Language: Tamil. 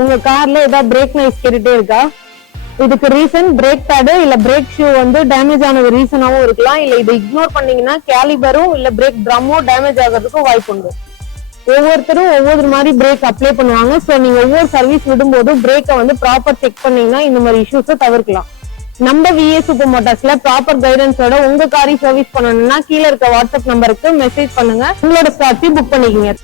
உங்க கார்ல ஏதாவது பிரேக் நாய்ஸ் கேட்டுட்டே இருக்கா? இதுக்கு ரீசன் பிரேக் பேடு இல்ல பிரேக் ஷூ வந்து டேமேஜ் ஆனது ரீசனாவும் இருக்கலாம். இல்ல இதை இக்னோர் பண்ணீங்கன்னா கேலிபரும் இல்ல பிரேக் ட்ரம்மோ டேமேஜ் ஆகிறதுக்கும் வாய்ப்பு உண்டு. ஒவ்வொருத்தரும் ஒவ்வொரு மாதிரி பிரேக் அப்ளை பண்ணுவாங்க. சோ நீங்க ஒவ்வொரு சர்வீஸ் விடும்போது பிரேக்கை வந்து ப்ராப்பர் செக் பண்ணீங்கன்னா இந்த மாதிரி இஷ்யூஸை தவிர்க்கலாம். நம்ம விஏ சூப்பர் மோட்டார்ஸ்ல ப்ராப்பர் கைடன்ஸோட உங்க காரை சர்வீஸ் பண்ணணும்னா கீழே இருக்க வாட்ஸ்அப் நம்பருக்கு மெசேஜ் பண்ணுங்க. உங்களோட ஸ்லாட்டையும் புக் பண்ணிக்கங்க.